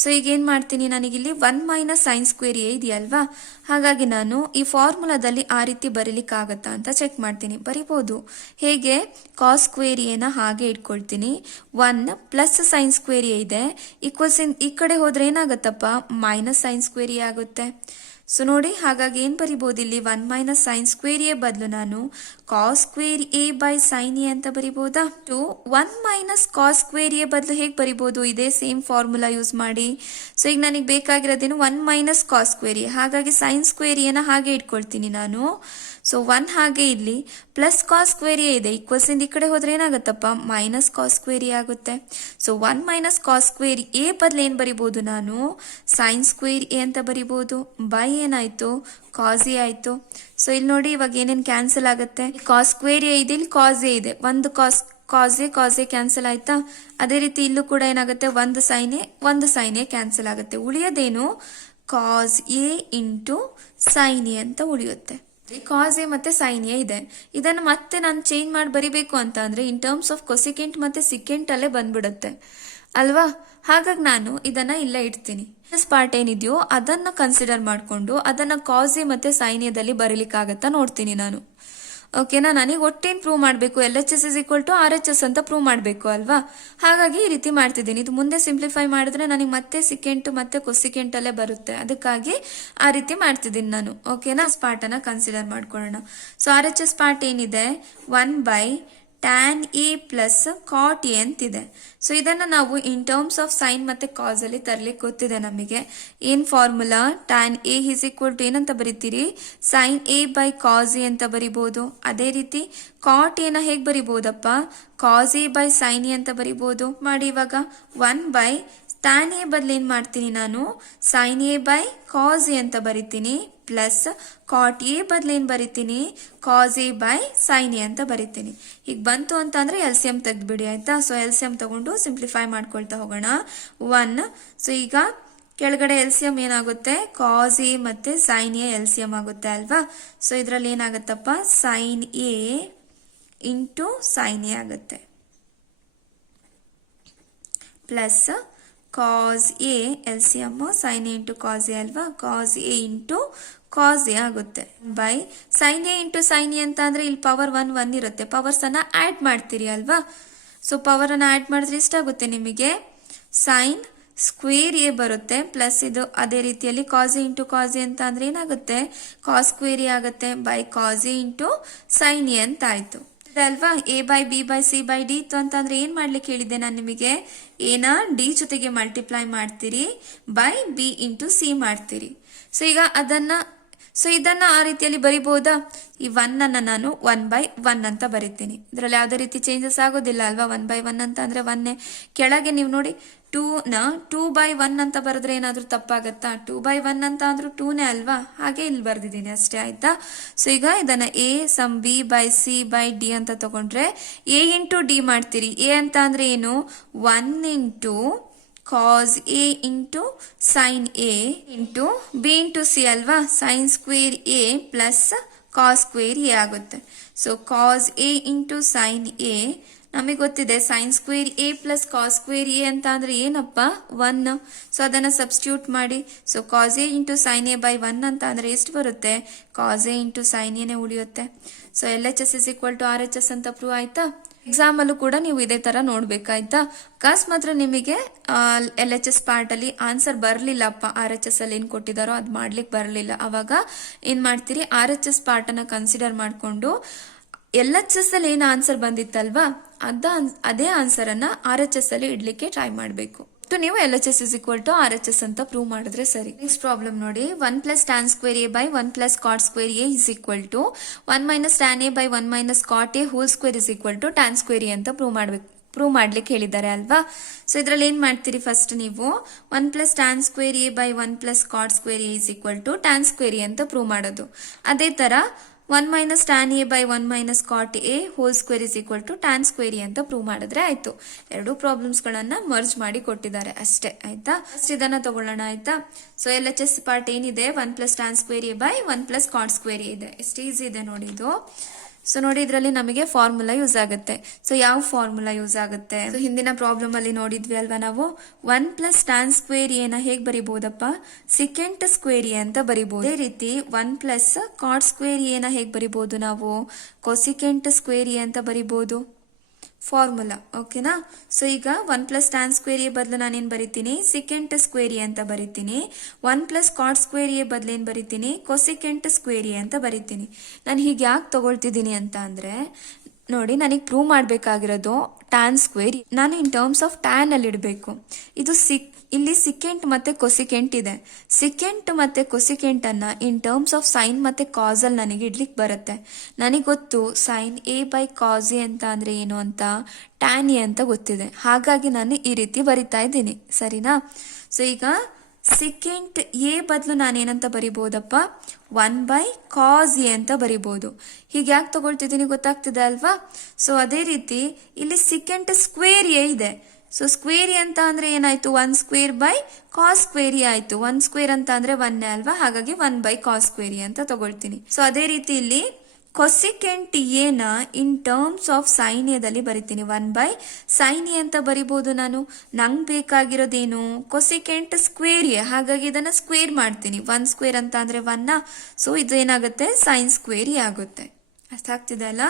ಸೊ ಈಗ ಏನ್ ಮಾಡ್ತೀನಿ, ನನಗಿಲ್ಲಿ 1 ಮೈನಸ್ ಸೈನ್ ಸ್ಕ್ವೇರ್ ಎ ಇದೆಯಲ್ವಾ, ಹಾಗಾಗಿ ನಾನು ಈ ಫಾರ್ಮುಲಾದಲ್ಲಿ ಆ ರೀತಿ ಬರೀಲಿಕ್ಕಾಗತ್ತಾ ಅಂತ ಚೆಕ್ ಮಾಡ್ತೀನಿ. ಬರಿಬೋದು. ಹೇಗೆ, ಕಾಸ್ ಸ್ಕ್ವೇರ್ ಎನ ಹಾಗೆ ಇಟ್ಕೊಳ್ತೀನಿ, 1 ಪ್ಲಸ್ ಸೈನ್ ಸ್ಕ್ವೇರ್ ಎ ಇದೆ ಈಕ್ವಲ್ಸ್ ಈ ಕಡೆ ಹೋದ್ರೆ ಏನಾಗತ್ತಪ್ಪ, ಮೈನಸ್ ಸೈನ್ ಸ್ಕ್ವೇರ್ ಎ ಆಗುತ್ತೆ. ಸೊ ನೋಡಿ, ಹಾಗಾಗಿ ಏನ್ ಬರಿಬಹುದು ಇಲ್ಲಿ, 1 ಮೈನಸ್ ಸೈನ್ ಸ್ಕ್ವೇರ್ ಎ ಬದಲು ನಾನು cos square A by sine A ಅಂತ ಬರಿಬಹುದಾ. 1 ಮೈನಸ್ ಕಾಸ್ ಸ್ಕ್ವೇರ್ ಎ ಬದಲು ಹೇಗೆ ಬರಿಬಹುದು, ಇದೇ ಸೇಮ್ ಫಾರ್ಮುಲಾ ಯೂಸ್ ಮಾಡಿ. ಸೊ ಈಗ ನನಗೆ ಬೇಕಾಗಿರೋದೇನು, 1 ಮೈನಸ್ ಕಾಸ್ ಸ್ಕ್ವೇರ್ ಎ, ಹಾಗಾಗಿ ಸೈನ್ ಸ್ಕ್ವೇರ್ ಎನ ಹಾಗೆ ಇಟ್ಕೊಳ್ತೀನಿ ನಾನು. ಸೊ 1 ಹಾಗೆ ಇಲ್ಲಿ ಪ್ಲಸ್ ಕಾಸ್ ಸ್ಕ್ವೇರ್ ಎ ಇದೆ ಈಕ್ವಲ್ಸ್ ಇಂದ ಈ ಕಡೆ ಹೋದ್ರೆ ಏನಾಗುತ್ತಪ್ಪ, ಮೈನಸ್ ಕಾಸ್ ಸ್ಕ್ವೇರ್ ಎ ಆಗುತ್ತೆ. So 1 minus cos square A ಬದಲು ಏನ್ ಬರಿಬಹುದು ನಾನು, ಸೈನ್ ಸ್ಕ್ವೇರ್ ಎ ಅಂತ ಬರಿಬಹುದು. ಬೈ ಏನಾಯ್ತು, ಕಾಸ್ ಎ ಆಯ್ತು. ಸೊ ಇಲ್ಲಿ ನೋಡಿ ಇವಾಗ ಏನೇನ್ ಕ್ಯಾನ್ಸಲ್ ಆಗುತ್ತೆ, ಕಾಸ್ ಸ್ಕ್ವೇರ್ ಎ ಇದೆ, ಇಲ್ಲಿ ಕಾಸ್ ಎ ಇದೆ, ಒಂದು ಕಾಸ್ ಎ ಕ್ಯಾನ್ಸಲ್ ಆಯ್ತಾ. ಅದೇ ರೀತಿ ಇಲ್ಲೂ ಕೂಡ ಏನಾಗುತ್ತೆ, ಒಂದು ಸೈನ್ ಎ ಕ್ಯಾನ್ಸಲ್ ಆಗುತ್ತೆ. ಉಳಿಯೋದೇನು, cos A into sine A ಅಂತ ಉಳಿಯುತ್ತೆ. ಕಾಸ್ ಎ ಮತ್ತೆ ಸೈನ್ ಎ ಇದೆ. ಇದನ್ನು ಮತ್ತೆ ನಾನು ಚೇಂಜ್ ಮಾಡಿ ಬರಿಬೇಕು ಅಂತ ಅಂದ್ರೆ ಇನ್ ಟರ್ಮ್ಸ್ ಆಫ್ ಕೊಸಿಕೆಂಟ್ ಮತ್ತೆ ಸಿಕೆಂಟ್ ಅಲ್ಲೇ ಬಂದ್ಬಿಡುತ್ತೆ ಅಲ್ವಾ. ಹಾಗಾಗಿ ನಾನು ಇದನ್ನ ಇಲ್ಲೇ ಇಡ್ತೀನಿ. ಪಾರ್ಟ್ ಏನಿದೆಯೋ ಅದನ್ನ ಕನ್ಸಿಡರ್ ಮಾಡಿಕೊಂಡು ಅದನ್ನ ಕಾಸ್ ಎ ಮತ್ತೆ ಸೈನ್ ಎದಲ್ಲಿ ಬರೀಲಿಕ್ಕಾಗತ್ತಾ ನೋಡ್ತೀನಿ ನಾನು. ಓಕೆನಾ, ನನಗೆ ಒಟ್ಟೇನ್ ಪ್ರೂವ್ ಮಾಡಬೇಕು, L H S is equal to R H S ಅಂತ ಪ್ರೂವ್ ಮಾಡಬೇಕು ಅಲ್ವಾ. ಹಾಗಾಗಿ ಈ ರೀತಿ ಮಾಡ್ತಿದ್ದೀನಿ. ಇದು ಮುಂದೆ ಸಿಂಪ್ಲಿಫೈ ಮಾಡಿದ್ರೆ ನನಗೆ ಮತ್ತೆ ಸಿಕೆಂಟ್ ಮತ್ತೆ ಕೊಸಿಕೆಂಟ್ ಅಲ್ಲೇ ಬರುತ್ತೆ, ಅದಕ್ಕಾಗಿ ಆ ರೀತಿ ಮಾಡ್ತಿದ್ದೀನಿ ನಾನು. ಓಕೆನಾ, ಪಾರ್ಟ್ ಅನ್ನ ಕನ್ಸಿಡರ್ ಮಾಡ್ಕೊಳ್ಳೋಣ. So R H S part ಏನಿದೆ, 1 by tan A plus cot A ಅಂತಿದೆ. ಸೊ ಇದನ್ನ ನಾವು ಇನ್ ಟರ್ಮ್ಸ್ ಆಫ್ ಸೈನ್ ಮತ್ತೆ ಕಾಸ್ ಅಲ್ಲಿ ತರ್ಲಿಕ್ಕೆ ಗೊತ್ತಿದೆ ನಮಗೆ. ಏನ್ formula, tan A is equal to ಏನಂತ ಬರೀತೀರಿ, sine A by cos A ಅಂತ ಬರಿಬಹುದು. ಅದೇ ರೀತಿ ಕಾಟ್ ಎನ ಹೇಗ್ ಬರಿಬಹುದಪ್ಪ, cos A by sine A ಅಂತ ಬರಿಬಹುದು. ಮಾಡಿ ಇವಾಗ 1 ಬೈ ಟ್ಯಾನ್ ಎ ಬದಲು ಏನ್ ಮಾಡ್ತೀನಿ ನಾನು, sine A by cos A ಅಂತ ಬರಿತೀನಿ, ಪ್ಲಸ್ ಕಾಟ್ ಎ ಬದಲು ಏನ್ ಬರಿತೀನಿ, cos A by sine A ಅಂತ ಬರಿತೀನಿ. ಈಗ ಬಂತು ಅಂತ ಅಂದ್ರೆ ಎಲ್ ಸಿ ಎಂ ತೆಗ್ದ್ಬಿಡಿ ಆಯ್ತಾ. ಸೊ ಎಲ್ ಸಿ ಎಂ ತಗೊಂಡು ಸಿಂಪ್ಲಿಫೈ ಮಾಡ್ಕೊಳ್ತಾ ಹೋಗೋಣ. 1, ಸೊ ಈಗ ಕೆಳಗಡೆ ಎಲ್ ಸಿ ಎಂ ಏನಾಗುತ್ತೆ, ಕಾಸ್ ಎ ಮತ್ತೆ sine A L C M ಆಗುತ್ತೆ ಅಲ್ವಾ. ಸೊ ಇದ್ರಲ್ಲಿ ಏನಾಗುತ್ತಪ್ಪ, sine A into sine A ಆಗುತ್ತೆ, plus cos A L C M sine A into cos A ಅಲ್ವಾ, cos A into cos A ಆಗುತ್ತೆ. By sine A into sine A ಅಂತ ಅಂದ್ರೆ ಇಲ್ಲಿ ಪವರ್ 1 ಇರುತ್ತೆ, ಪವರ್ಸ್ ಅನ್ನ ಆಡ್ ಮಾಡ್ತೀರಿ ಅಲ್ವಾ. ಸೊ ಪವರ್ ಅನ್ನ ಆಡ್ ಮಾಡಿದ್ರೆ ಎಷ್ಟಾಗುತ್ತೆ ನಿಮಗೆ, ಸೈನ್ ಸ್ಕ್ವೇರ್ ಎ ಬರುತ್ತೆ, ಪ್ಲಸ್ ಇದು ಅದೇ ರೀತಿಯಲ್ಲಿ cos A into cos A ಅಂತ ಅಂದ್ರೆ ಏನಾಗುತ್ತೆ, ಕಾಸ್ ಸ್ಕ್ವೇರ್ ಎ ಆಗುತ್ತೆ, by cos A into sine A ಅಂತ ಆಯ್ತು ಅಲ್ವಾ. A by B by C by D ಇತ್ತು ಅಂತಂದ್ರೆ ಏನ್ ಮಾಡ್ಲಿಕ್ಕೆ ಹೇಳಿದ್ದೆ ನಾನು ನಿಮಗೆ, ಎನ ಡಿ ಜೊತೆಗೆ ಮಲ್ಟಿಪ್ಲೈ ಮಾಡ್ತೀರಿ, ಬೈ ಬಿ ಇಂಟು ಸಿ ಮಾಡ್ತೀರಿ. ಸೊ ಈಗ ಇದನ್ನ ಆ ರೀತಿಯಲ್ಲಿ ಬರಿಬಹುದಾ, ಈ 1 ಅನ್ನ ನಾನು 1 ಬೈ 1 ಅಂತ ಬರಿತೀನಿ. ಇದ್ರಲ್ಲಿ ಯಾವುದೇ ರೀತಿ ಚೇಂಜಸ್ ಆಗೋದಿಲ್ಲ ಅಲ್ವಾ. 1 ಬೈ 1 ಅಂತ ಅಂದ್ರೆ 1. ಕೆಳಗೆ ನೀವು ನೋಡಿ 2 ಬೈ 1 ಅಂತ ಬರೆದ್ರೆ ಏನಾದ್ರೂ ತಪ್ಪಾಗತ್ತಾ, 2 ಬೈ 1 ಅಂತ ಅಂದ್ರೂ 2ನೇ ಅಲ್ವಾ, ಹಾಗೆ ಇಲ್ಲಿ ಬರ್ದಿದ್ದೀನಿ ಅಷ್ಟೇ ಆಯ್ತಾ. ಸೊ ಈಗ ಇದನ್ನ A sum B by C by D ಅಂತ ತಗೊಂಡ್ರೆ ಎ ಇಂಟು ಡಿ ಮಾಡ್ತೀರಿ. ಎ ಅಂತ ಅಂದ್ರೆ ಏನು, 1 into cos A into sine A into B into C ಅಲ್ವಾ, sine square A plus cos square A ಆಗುತ್ತೆ. So cos A into sine A ನಮಗೆ ಗೊತ್ತಿದೆ, sine square A plus cos square A ಅಂತ ಅಂದ್ರೆ ಏನಪ್ಪ, 1. ಸೊ ಅದನ್ನ substitute ಮಾಡಿ. So cos A into sine A by 1 ಅಂತ ಅಂದ್ರೆ ಎಷ್ಟು ಬರುತ್ತೆ, ಕಾಸ್ ಎ ಇಂಟು ಸೈನ್ ಎನೇ ಉಳಿಯುತ್ತೆ. So L H S is equal to R H S ಅಂತ ಪ್ರೂವ್ ಆಯ್ತಾ. ಎಕ್ಸಾಮ್ ಅಲ್ಲೂ ಕೂಡ ನೀವು ಇದೇ ತರ ನೋಡ್ಬೇಕಾಯ್ತಾ. ಅಕಸ್ಮಾತ್ ನಿಮಗೆ ಎಲ್ ಎಚ್ ಎಸ್ ಪಾರ್ಟ್ ಅಲ್ಲಿ ಆನ್ಸರ್ ಬರ್ಲಿಲ್ಲಪ್ಪ, ಆರ್ ಎಚ್ ಎಸ್ ಅಲ್ಲಿ ಏನ್ ಕೊಟ್ಟಿದಾರೋ ಅದ್ ಮಾಡ್ಲಿಕ್ಕೆ ಬರ್ಲಿಲ್ಲ, ಅವಾಗ ಏನ್ ಮಾಡ್ತೀರಿ, ಆರ್ ಎಚ್ ಎಸ್ ಪಾರ್ಟ್ ಅನ್ನ ಕನ್ಸಿಡರ್ ಮಾಡ್ಕೊಂಡು ಎಲ್ ಎಚ್ ಎಸ್ ಅಲ್ಲಿ ಏನ್ ಆನ್ಸರ್ ಬಂದಿತ್ತಲ್ವಾ ಅದೇ ಆನ್ಸರ್ ಅನ್ನ ಆರ್ ಎಚ್ ಎಸ್ ಅಲ್ಲಿ ಇಡ್ಲಿಕ್ಕೆ ಟ್ರೈ ಮಾಡಬೇಕು. ನೀವು L H S is equal to R H S ಅಂತ ಪ್ರೂವ್ ಮಾಡಿದ್ರೆ ಸರಿ. ನೆಕ್ಸ್ಟ್ ಪ್ರಾಬ್ಲಮ್ ನೋಡಿ, 1 plus tan square A by 1 plus cot square A is equal to 1 minus tan A by 1 minus cot A whole square is equal to tan square A ಅಂತ prove ಮಾಡಬೇಕು. Prove ಮಾಡ್ಲಿಕ್ಕೆ ಹೇಳಿದ್ದಾರೆ ಅಲ್ವಾ. So ಇದ್ರಲ್ಲಿ ಏನ್ ಮಾಡ್ತೀರಿ, first ನೀವು 1 plus tan square A by 1 plus cot square A is equal to tan square A ಅಂತ ಪ್ರೂವ್ ಮಾಡೋದು. ಅದೇ ತರ 1 minus tan A by 1 minus cot A whole square is equal to tan square A ಅಂತ prove ಮಾಡಿದ್ರೆ ಆಯ್ತು. ಎರಡು problems ಗಳನ್ನ merge ಮಾಡಿ ಕೊಟ್ಟಿದ್ದಾರೆ ಅಷ್ಟೇ, ಆಯ್ತಾ. ಫಸ್ಟ್ ಇದನ್ನ ತಗೊಳ್ಳೋಣ, ಆಯ್ತಾ. ಸೊ LHS ಪಾರ್ಟ್ ಏನಿದೆ, 1 plus tan square A by 1 plus cot square A ಇದೆ. ಎಷ್ಟು ಈಸಿ ಇದೆ ನೋಡಿ ಇದು. ಸೊ ನೋಡಿ ಇದರಲ್ಲಿ ನಮಗೆ ಫಾರ್ಮುಲಾ ಯೂಸ್ ಆಗುತ್ತೆ. ಸೊ ಯಾವ ಫಾರ್ಮುಲಾ ಯೂಸ್ ಆಗುತ್ತೆ, ಸೊ ಹಿಂದಿನ ಪ್ರಾಬ್ಲಮ್ ಅಲ್ಲಿ ನೋಡಿದ್ವಿ ಅಲ್ವಾ ನಾವು. 1 ಪ್ಲಸ್ ಟ್ಯಾನ್ ಸ್ಕ್ವೇರ್ ಎನ ಹೇಗ್ ಬರಿಬಹುದಪ್ಪ, ಸಿಕೆಂಟ್ ಸ್ಕ್ವೇರ್ ಎ ಅಂತ ಬರಿಬಹುದು. ಅದೇ ರೀತಿ 1 ಪ್ಲಸ್ ಕಾಟ್ ಸ್ಕ್ವೇರ್ ಎನ ಹೇಗ್ ಬರಿಬಹುದು ನಾವು, ಕೊಸಿಕೆಂಟ್ ಸ್ಕ್ವೇರ್ ಎ ಅಂತ ಬರಿಬಹುದು ಫಾರ್ಮುಲಾ, ಓಕೆನಾ. ಸೊ ಈಗ 1 ಪ್ಲಸ್ ಟ್ಯಾನ್ ಸ್ಕ್ವೇರ್ ಎ ಬದಲು ನಾನೇನ್ ಬರಿತೀನಿ, ಸಿಕೆಂಟ್ ಸ್ಕ್ವೇರ್ ಎ ಅಂತ ಬರಿತೀನಿ. 1 ಪ್ಲಸ್ ಕಾಟ್ ಸ್ಕ್ವೇರ್ ಎ ಬದಲು ಏನ್ ಬರಿತೀನಿ, ಕೊಸಿಕೆಂಟ್ ಸ್ಕ್ವೇರ್ ಎ ಅಂತ ಬರಿತೀನಿ. ನಾನು ಹೀಗೆ ಯಾಕೆ ತಗೊಳ್ತಿದ್ದೀನಿ ಅಂತ ಅಂದ್ರೆ, ನೋಡಿ ನನಗೆ ಪ್ರೂವ್ ಮಾಡಬೇಕಾಗಿರೋದು ಟ್ಯಾನ್ ಸ್ಕ್ವೇರ್, ನಾನು ಇನ್ ಟರ್ಮ್ಸ್ ಆಫ್ ಟ್ಯಾನ್ ಅಲ್ಲಿ ಇಡಬೇಕು. ಇದು ಇಲ್ಲಿ ಸಿಕೆಂಟ್ ಮತ್ತೆ ಕೊಸಿಕೆಂಟ್ ಇದೆ. ಸಿಕೆಂಟ್ ಮತ್ತೆ ಕೊಸಿಕೆಂಟ್ ಅನ್ನ ಇನ್ ಟರ್ಮ್ಸ್ ಆಫ್ ಸೈನ್ ಮತ್ತೆ ಕಾಸ್ ಅಲ್ಲಿ ನನಗೆ ಇಡ್ಲಿಕ್ಕೆ ಬರುತ್ತೆ. ನನಗೆ ಗೊತ್ತು sine A by cos A ಅಂತ ಅಂದ್ರೆ ಏನು ಅಂತ, ಟ್ಯಾನ್ ಎ ಅಂತ ಗೊತ್ತಿದೆ. ಹಾಗಾಗಿ ನಾನು ಈ ರೀತಿ ಬರಿತಾ ಇದ್ದೀನಿ, ಸರಿನಾ. ಸೊ ಈಗ ಸಿಕೆಂಟ್ ಎ ಬದಲು ನಾನೇನಂತ ಬರಿಬಹುದಪ್ಪ, 1 ಬೈ ಕಾಸ್ ಎ ಅಂತ ಬರಿಬಹುದು. ಹೀಗೆ ಯಾಕೆ ತಗೊಳ್ತಿದ್ದೀನಿ ಗೊತ್ತಾಗ್ತಿದೆ ಅಲ್ವಾ. ಸೊ ಅದೇ ರೀತಿ ಇಲ್ಲಿ ಸಿಕೆಂಟ್ ಸ್ಕ್ವೇರ್ ಎ ಇದೆ. ಸೊ ಸ್ಕ್ವೇರ್ ಎ ಅಂತ ಅಂದ್ರೆ ಏನಾಯ್ತು, 1 square by cos square A ಆಯ್ತು. 1 ಸ್ಕ್ವೇರ್ ಅಂತ ಅಂದ್ರೆ 1 ಅಲ್ವಾ, ಹಾಗಾಗಿ 1 ಬೈ ಕಾಸ್ ಸ್ಕ್ವೇರ್ ಎ ಅಂತ ತಗೊಳ್ತೀನಿ. ಸೊ ಅದೇ ರೀತಿ ಇಲ್ಲಿ ಕೊಸಿಕೆಂಟ್ ಎನ ಇನ್ ಟರ್ಮ್ಸ್ ಆಫ್ ಸೈನ್ ಎದಲ್ಲಿ ಬರಿತೀನಿ. 1 ಬೈ ಸೈನ್ ಎ ಅಂತ ಬರಿಬಹುದು ನಾನು. ನಂಗೆ ಬೇಕಾಗಿರೋದೇನು, ಕೊಸಿಕೆಂಟ್ ಸ್ಕ್ವೇರ್ ಎ, ಹಾಗಾಗಿ ಇದನ್ನ ಸ್ಕ್ವೇರ್ ಮಾಡ್ತೀನಿ. 1 ಸ್ಕ್ವೇರ್ ಅಂತ ಅಂದ್ರೆ 1, ಸೊ ಇದು ಏನಾಗುತ್ತೆ, ಸೈನ್ ಸ್ಕ್ವೇರ್ ಎ ಆಗುತ್ತೆ. ಅರ್ಥ ಆಗ್ತಿದೆ ಅಲ್ಲ.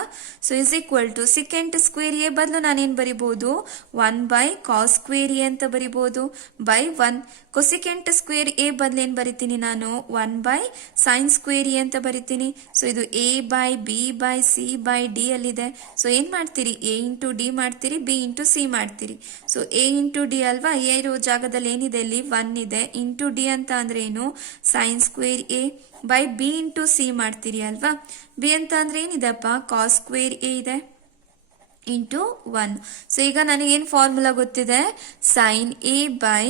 So is equal to secant square A ಬದಲು ನಾನೇನ್ ಬರಿಬಹುದು, 1 ಬೈ ಕಾಸ್ ಸ್ಕ್ವೇರ್ ಎ ಅಂತ ಬರಿಬಹುದು ಬೈ 1. ಕೊಸಿಕೆಂಟ್ ಸ್ಕ್ವೇರ್ ಎ ಬದಲು ಏನ್ ಬರಿತೀನಿ ನಾನು, 1 ಬೈ ಸೈನ್ ಸ್ಕ್ವೇರ್ ಎ ಅಂತ ಬರಿತೀನಿ. ಸೊ ಇದು A by B by C by D ಅಲ್ಲಿದೆ. ಸೊ ಏನ್ ಮಾಡ್ತೀರಿ, ಎ ಇಂಟು ಡಿ ಮಾಡ್ತೀರಿ, ಬಿ ಇಂಟು ಸಿ ಮಾಡ್ತೀರಿ. ಸೊ ಎ ಇಂಟು ಡಿ ಅಲ್ವಾ, ಎ ಇರೋ ಜಾಗದಲ್ಲಿ ಏನಿದೆ, ಇಲ್ಲಿ 1 ಇದೆ. ಇಂಟು ಡಿ ಅಂತ ಅಂದ್ರೆ ಏನು, sine square A by B into C ಮಾಡ್ತೀರಿ ಅಲ್ವಾ. ಬಿ ಅಂತ ಅಂದ್ರೆ ಏನಿದೆಪ್ಪ, ಕಾಸ್ ಸ್ಕ್ವೇರ್ ಎ ಇದೆ ಇಂಟು 1. ಸೊ ಈಗ ನನಗೇನು ಫಾರ್ಮುಲಾ ಗೊತ್ತಿದೆ, sine A by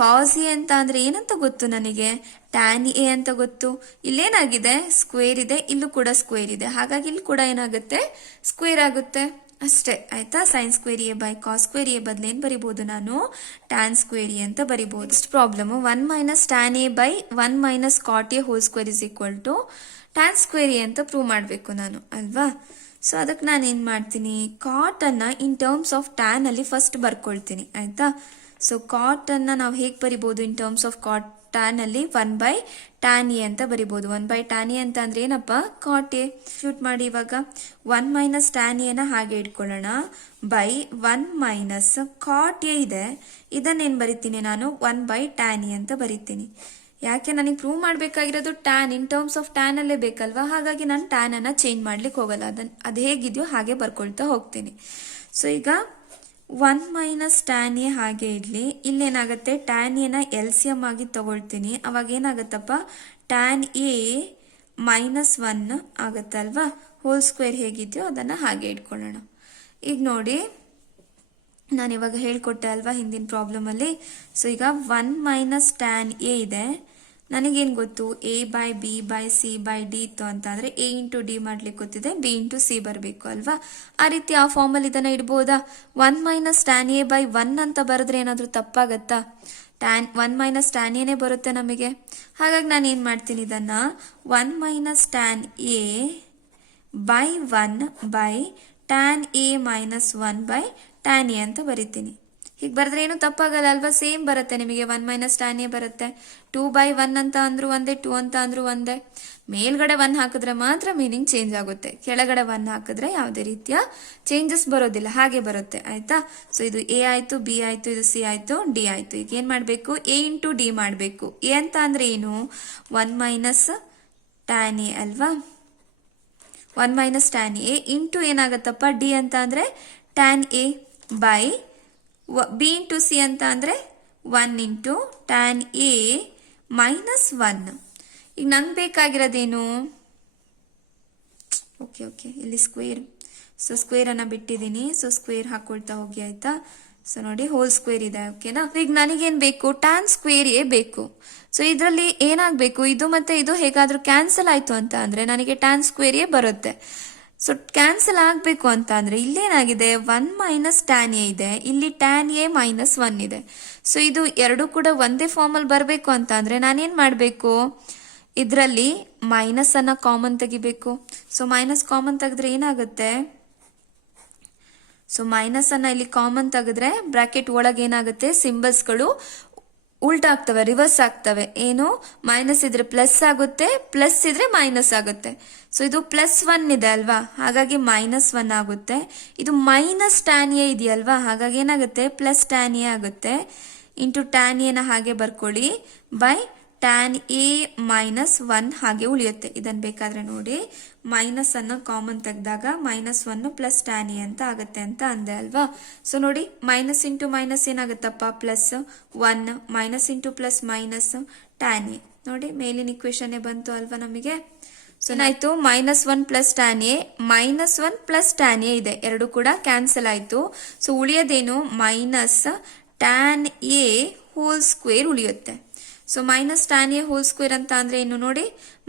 cos A ಅಂತ ಅಂದ್ರೆ ಏನಂತ ಗೊತ್ತು ನನಗೆ, ಟ್ಯಾನ್ ಎ ಅಂತ ಗೊತ್ತು. ಇಲ್ಲೇನಾಗಿದೆ, ಸ್ಕ್ವೇರ್ ಇದೆ, ಇಲ್ಲೂ ಕೂಡ ಸ್ಕ್ವೇರ್ ಇದೆ, ಹಾಗಾಗಿ ಇಲ್ಲಿ ಕೂಡ ಏನಾಗುತ್ತೆ, ಸ್ಕ್ವೇರ್ ಆಗುತ್ತೆ ಅಷ್ಟೇ, ಆಯ್ತಾ. Sine square A by cos square A ಬದಲು ಏನ್ ಬರಿಬಹುದು ನಾನು, ಟ್ಯಾನ್ ಸ್ಕ್ವೇರ್ ಎ ಅಂತ ಬರಿಬಹುದು. Next problem, 1 minus tan A by 1 minus cot A whole square is equal to tan square A ಅಂತ ಪ್ರೂವ್ ಮಾಡಬೇಕು ನಾನು, ಅಲ್ವಾ. ಸೊ ಅದಕ್ಕೆ ನಾನು ಏನ್ ಮಾಡ್ತೀನಿ, ಕಾಟ್ ಅನ್ನ ಇನ್ ಟರ್ಮ್ಸ್ ಆಫ್ ಟ್ಯಾನ್ ಅಲ್ಲಿ ಫಸ್ಟ್ ಬರ್ಕೊಳ್ತೀನಿ, ಆಯ್ತಾ. ಸೊ ಕಾಟ್ ಅನ್ನ ನಾವು ಹೇಗೆ ಬರಿಬಹುದು, in terms of cot tan ಅಲ್ಲಿ 1 ಬೈ ಟ್ಯಾನ್ ಎ ಅಂತ ಬರಿಬಹುದು. 1 ಬೈ ಟ್ಯಾನ್ ಎ ಅಂತ ಅಂದ್ರೆ ಏನಪ್ಪ, ಕಾಟ್ ಎ. ಶೂಟ್ ಮಾಡಿ ಇವಾಗ 1 ಮೈನಸ್ ಟ್ಯಾನ್ ಎನ ಹಾಗೆ ಇಟ್ಕೊಳ್ಳೋಣ ಬೈ 1 ಮೈನಸ್ ಕಾಟ್ ಎ ಇದೆ, ಇದನ್ನೇನ್ ಬರಿತೀನಿ ನಾನು, 1 ಬೈ ಟ್ಯಾನ್ ಎ ಅಂತ ಬರಿತೀನಿ. ಯಾಕೆ, ನನಗೆ ಪ್ರೂವ್ ಮಾಡಬೇಕಾಗಿರೋದು tan, in terms of tan ಅಲ್ಲೇ ಬೇಕಲ್ವಾ, ಹಾಗಾಗಿ ನಾನು ಟ್ಯಾನ್ ಅನ್ನ ಚೇಂಜ್ ಮಾಡ್ಲಿಕ್ಕೆ ಹೋಗಲ್ಲ, ಅದು ಹೇಗಿದೆಯೋ ಹಾಗೆ ಬರ್ಕೊಳ್ತಾ ಹೋಗ್ತೀನಿ. ಸೊ ಈಗ 1 ಮೈನಸ್ ಟ್ಯಾನ್ ಎ ಹಾಗೆ ಇಡ್ಲಿ, ಇಲ್ಲೇನಾಗುತ್ತೆ, ಟ್ಯಾನ್ ಎನ LCM ಆಗಿ ತಗೊಳ್ತೀನಿ. ಅವಾಗ ಏನಾಗತ್ತಪ್ಪ, ಟ್ಯಾನ್ ಎ ಮೈನಸ್ 1 ಆಗತ್ತಲ್ವಾ. ಹೋಲ್ ಸ್ಕ್ವೇರ್ ಹೇಗಿದೆಯೋ ಅದನ್ನ ಹಾಗೆ ಇಟ್ಕೊಳ್ಳೋಣ. ಈಗ ನೋಡಿ, ನಾನು ಇವಾಗ ಹೇಳ್ಕೊಟ್ಟೆ ಅಲ್ವಾ ಹಿಂದಿನ ಪ್ರಾಬ್ಲಮ್ ಅಲ್ಲಿ. ಸೊ ಈಗ 1 ಮೈನಸ್ ಟ್ಯಾನ್ ಎ ಇದೆ, ನನಗೇನು ಗೊತ್ತು, A by B by C by D ಇತ್ತು ಅಂತ ಅಂದ್ರೆ ಎ ಇಂಟು ಡಿ ಮಾಡ್ಲಿಕ್ಕೆ ಗೊತ್ತಿದೆ, ಬಿ ಇಂಟು ಸಿ ಬರಬೇಕು ಅಲ್ವಾ. ಆ ರೀತಿ ಆ ಫಾರ್ಮಲ್ಲಿ ಇದನ್ನ ಇಡ್ಬೋದಾ. 1 ಮೈನಸ್ ಟ್ಯಾನ್ ಎ ಬೈ 1 ಅಂತ ಬರೆದ್ರೆ ಏನಾದ್ರೂ ತಪ್ಪಾಗತ್ತಾ, 1 ಮೈನಸ್ ಟ್ಯಾನ್ ಎನೇ ಬರುತ್ತೆ ನಮಗೆ. ಹಾಗಾಗಿ ನಾನು ಏನ್ ಮಾಡ್ತೀನಿ, ಇದನ್ನ 1 minus tan A by 1 by tan A minus 1 by tan A ಅಂತ ಬರಿತೀನಿ. ಹೀಗೆ ಬರೆದ್ರೆ ಏನು ತಪ್ಪಾಗಲ್ಲ ಅಲ್ವಾ, ಸೇಮ್ ಬರುತ್ತೆ ನಿಮಗೆ. 1 ಮೈನಸ್ ಟ್ಯಾನ್ ಎ ಬರುತ್ತೆ. 2 ಬೈ 1 ಅಂತ ಅಂದ್ರೂ ಒಂದೇ, 2 ಅಂತ ಅಂದ್ರೂ ಒಂದೇ. ಮೇಲ್ಗಡೆ 1 ಹಾಕಿದ್ರೆ ಮಾತ್ರ ಮೀನಿಂಗ್ ಚೇಂಜ್ ಆಗುತ್ತೆ, ಕೆಳಗಡೆ 1 ಹಾಕಿದ್ರೆ ಯಾವುದೇ ರೀತಿಯ ಚೇಂಜಸ್ ಬರೋದಿಲ್ಲ, ಹಾಗೆ ಬರುತ್ತೆ, ಆಯ್ತಾ. ಸೊ ಇದು ಎ ಆಯ್ತು, ಬಿ ಆಯ್ತು, ಇದು ಸಿ ಆಯ್ತು, ಡಿ ಆಯ್ತು. ಈಗ ಏನ್ ಮಾಡ್ಬೇಕು, ಎ ಇಂಟು ಡಿ ಮಾಡ್ಬೇಕು. ಎ ಅಂತ ಅಂದ್ರೆ ಏನು, 1 ಮೈನಸ್ ಟ್ಯಾನ್ ಎ ಅಲ್ವಾ. 1 ಮೈನಸ್ ಟ್ಯಾನ್ ಎ ಇಂಟು ಏನಾಗತ್ತಪ್ಪ, ಡಿ ಅಂತ ಅಂದ್ರೆ tan A by B into C ಅಂತ ಅಂದ್ರೆ 1 ಇಂಟು ಟ್ಯಾನ್ ಎ ಮೈನಸ್ 1. ಈಗ ನಂಗೆ ಬೇಕಾಗಿರೋದೇನು, ಓಕೆ ಇಲ್ಲಿ ಸ್ಕ್ವೇರ್. ಸೊ ಸ್ಕ್ವೇರನ್ನು ಬಿಟ್ಟಿದ್ದೀನಿ. ಸೊ ಸ್ಕ್ವೇರ್ ಹಾಕೊಳ್ತಾ ಹೋಗಿ ಆಯ್ತಾ. ಸೊ ನೋಡಿ ಹೋಲ್ ಸ್ಕ್ವೇರ್ ಇದೆ, ಓಕೆನಾ. ಈಗ ನನಗೇನು ಬೇಕು, ಟ್ಯಾನ್ ಸ್ಕ್ವೇರ್ ಎ ಬೇಕು. ಸೊ ಇದರಲ್ಲಿ ಏನಾಗಬೇಕು, ಇದು ಮತ್ತೆ ಇದು ಹೇಗಾದ್ರೂ ಕ್ಯಾನ್ಸಲ್ ಆಯ್ತು ಅಂತ ಅಂದ್ರೆ ನನಗೆ ಟ್ಯಾನ್ ಸ್ಕ್ವೇರ್ ಎ ಬರುತ್ತೆ. ಸೊ ಕ್ಯಾನ್ಸಲ್ ಆಗಬೇಕು ಅಂತ ಅಂದ್ರೆ ಇಲ್ಲೇನಾಗಿದೆ, 1 ಮೈನಸ್ ಟ್ಯಾನ್ ಎ ಇದೆ, ಇಲ್ಲಿ ಟ್ಯಾನ್ ಎ ಮೈನಸ್ 1 ಇದೆ. ಸೊ ಇದು ಎರಡು ಕೂಡ ಒಂದೇ ಫಾರ್ಮಲ್ಲಿ ಬರಬೇಕು ಅಂತ ಅಂದ್ರೆ ನಾನೇನ್ ಮಾಡಬೇಕು, ಇದರಲ್ಲಿ ಮೈನಸ್ ಅನ್ನ ಕಾಮನ್ ತೆಗಿಬೇಕು. ಸೊ ಮೈನಸ್ ಕಾಮನ್ ತೆಗೆದ್ರೆ ಏನಾಗುತ್ತೆ, ಸೊ ಮೈನಸ್ ಅನ್ನ ಇಲ್ಲಿ ಕಾಮನ್ ತೆಗೆದ್ರೆ ಬ್ರಾಕೆಟ್ ಒಳಗೆ ಏನಾಗುತ್ತೆ, ಸಿಂಬಲ್ಸ್ಗಳು ಉಲ್ಟಾ ಆಗ್ತವೆ, ರಿವರ್ಸ್ ಆಗ್ತವೆ. ಏನು, ಮೈನಸ್ ಇದ್ರೆ ಪ್ಲಸ್ ಆಗುತ್ತೆ, ಪ್ಲಸ್ ಇದ್ರೆ ಮೈನಸ್ ಆಗುತ್ತೆ. ಸೊ ಇದು +1 ಇದೆ ಅಲ್ವಾ, ಹಾಗಾಗಿ -1 ಆಗುತ್ತೆ. ಇದು ಮೈನಸ್ ಟ್ಯಾನ್ ಎ ಇದೆಯಲ್ವಾ, ಹಾಗಾಗಿ ಏನಾಗುತ್ತೆ, ಪ್ಲಸ್ ಟ್ಯಾನ್ ಎ ಆಗುತ್ತೆ. ಇಂಟು ಟ್ಯಾನ್ ಎನ ಹಾಗೆ ಬರ್ಕೊಳ್ಳಿ, ಬೈ ಟ್ಯಾನ್ ಎ -1 ಹಾಗೆ ಉಳಿಯುತ್ತೆ. ಇದನ್ನ ಬೇಕಾದ್ರೆ ನೋಡಿ, ಮೈನಸ್ ಅನ್ನ ಕಾಮನ್ ತೆಗೆದಾಗ -1 ಪ್ಲಸ್ ಟ್ಯಾನ್ ಎ ಅಂತ ಆಗುತ್ತೆ ಅಂತ ಅಂದೆ ಅಲ್ವಾ. ಸೊ ನೋಡಿ, ಮೈನಸ್ ಇಂಟು ಮೈನಸ್ ಏನಾಗುತ್ತಪ್ಪ, +1, minus into plus minus tan A. ನೋಡಿ ಮೇಲಿನ ಇಕ್ವೇಶನ್ ಬಂತು ಅಲ್ವಾ ನಮಗೆ. ಸೊ ಏನಾಯ್ತು, -1 plus tan A, -1 plus tan A ಇದೆ, ಎರಡು ಕೂಡ ಕ್ಯಾನ್ಸಲ್ ಆಯ್ತು. ಸೊ ಉಳಿಯೋದೇನು, minus tan A whole square ಉಳಿಯುತ್ತೆ. So minus tan A whole square ಅಂತ ಅಂದ್ರೆ ಏನು ನೋಡಿ,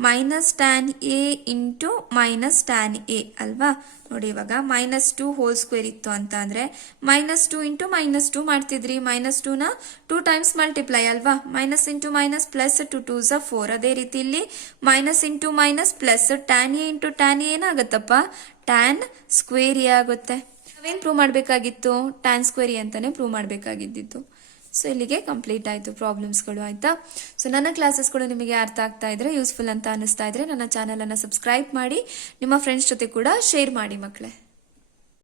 minus tan A into minus tan A ಅಲ್ವಾ. ನೋಡಿ ಇವಾಗ -2 ಹೋಲ್ ಸ್ಕ್ವೇರ್ ಇತ್ತು ಅಂತ ಅಂದ್ರೆ -2 ಇಂಟು -2 ಮಾಡ್ತಿದ್ರಿ, -2ನ 2 ಟೈಮ್ಸ್ ಮಲ್ಟಿಪ್ಲೈ ಅಲ್ವಾ, ಮೈನಸ್ ಇಂಟು ಮೈನಸ್ ಪ್ಲಸ್ 2 2 4. ಅದೇ ರೀತಿ ಇಲ್ಲಿ minus into minus plus tan A into tan A ಏನಾಗುತ್ತಪ್ಪ, ಟ್ಯಾನ್ ಸ್ಕ್ವೇರ್ ಎ ಆಗುತ್ತೆ. ನಾವೇನ್ ಪ್ರೂವ್ ಮಾಡಬೇಕಾಗಿತ್ತು, ಟ್ಯಾನ್ ಸ್ಕ್ವೇರ್ ಎ ಅಂತಾನೆ ಪ್ರೂವ್ ಮಾಡಬೇಕಾಗಿದ್ದು. ಸೊ ಇಲ್ಲಿಗೆ ಕಂಪ್ಲೀಟ್ ಆಯಿತು ಪ್ರಾಬ್ಲಮ್ಸ್ಗಳು, ಆಯ್ತಾ. ಸೊ ನನ್ನ ಕ್ಲಾಸಸ್ಗಳು ನಿಮಗೆ ಅರ್ಥ ಆಗ್ತಾ ಇದ್ರೆ, ಯೂಸ್ಫುಲ್ ಅಂತ ಅನಿಸ್ತಾ ಇದ್ರೆ ನನ್ನ ಚಾನಲನ್ನು ಸಬ್ಸ್ಕ್ರೈಬ್ ಮಾಡಿ, ನಿಮ್ಮ ಫ್ರೆಂಡ್ಸ್ ಜೊತೆ ಕೂಡ ಶೇರ್ ಮಾಡಿ ಮಕ್ಕಳೇ.